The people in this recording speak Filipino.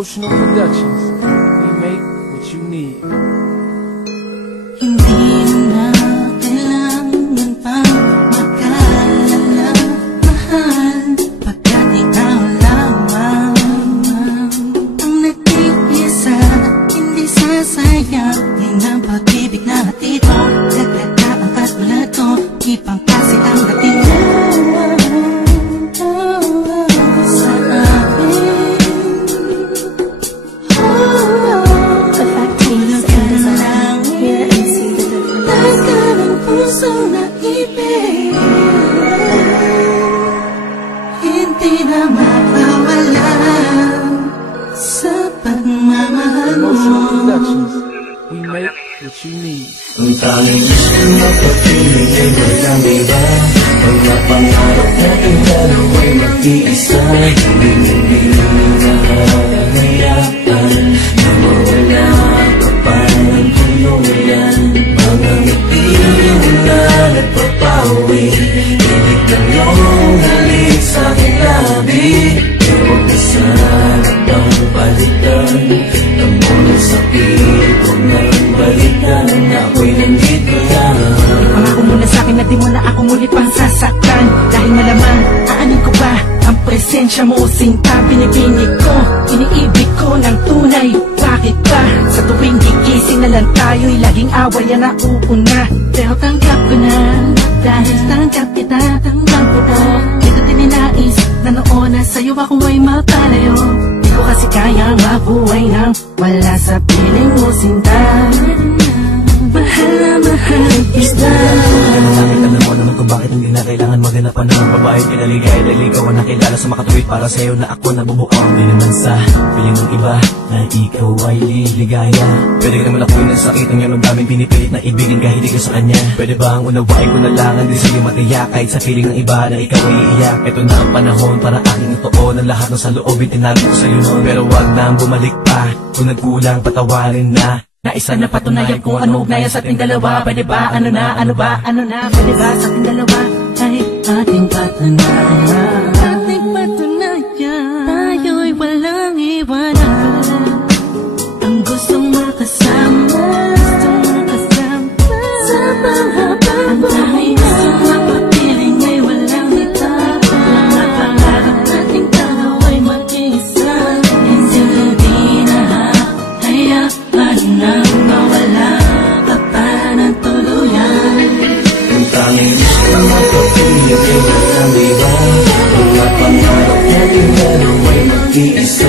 Emotional Productions. We make what you need. Hindi na kailangan pang magkaalala, mahal, pagkat ikaw lamang ang nag-iisa at hindi sasayangin ang pag-ibig na hatid mo. Dagdag na ang katulad ko, ibang kasi ang dating mo sa akin. Pusong naibig, hindi na mawawala sa pagmamahal mo. Emotional Productions. We make what you need. Ang tanging gusto mapapiling ay walang iba. Mga pangarap natin dalawa'y mag-iisa. Hindi na hahayaan na mawala ka pa ng tuluyan. Mga ngiti na nagpapawi, pilit lang yung halik sa aking labi. E huwag na sana bang balikan ang munang sakit, huwag nang balikan. Ako'y nandito lang. Pangako mo na sa'kin na di mo na ako muli pang sasaktan. Dahil malamang aanin ko pa ang presensya mo, sinta pinipinig ko, iniibig ko ng tunay. Bakit ba sa tuwing gigising na lang tayo'y laging away yan na uuna? Pero tanggap ko na, dahil tanggap kita, tanggap ko na. Ito tininais na noon na sa'yo ako ay mapalayo. Di ko kasi kaya mabuhay nang wala sa piling mo, sinta. Mahal na mahal kita. Alam mo naman kung bakit hindi na kailangan maghanap pa ng babae pinaligay. Dahil ikaw ang nakilala sa makatuwid para sa'yo na ako nabubuo. Hindi naman sa piling ng iba na ikaw ay liligaya. Pwede ka naman akuin ng sakit ang iyong daming pinipilit na ibigin kahit hindi ka sa kanya. Pwede ba ang unawain ko na lang, hindi sa'yo matiyak kahit sa piling ng iba na ikaw ay iiyak. Ito na ang panahon para aking ituon ang lahat ng sa loobin tinago ko sa'yo noon. Pero wag na bumalik pa, kung nagkulang patawarin na. Naisa na patunayan kung ano ugnayan sa ating dalawa. Pwede ba? Ano na? Ano ba? Ano na? Pwede ba sa ating dalawa? Kahit ating patunayan, ating patunayan, tayo'y walang iwanan. Ang gustong makasama, gustong makasama sa panghabang ang tanging gustong mapapiling ay walang nitap. Mga pangarap nating dalawa'y mag-isa. Hindi na hayaan nang mawala ka pa ng tuluyan. Ang tanging gusto mapapiling ay walang iba. Mga pangarap natin dalawa'y mag-iisa.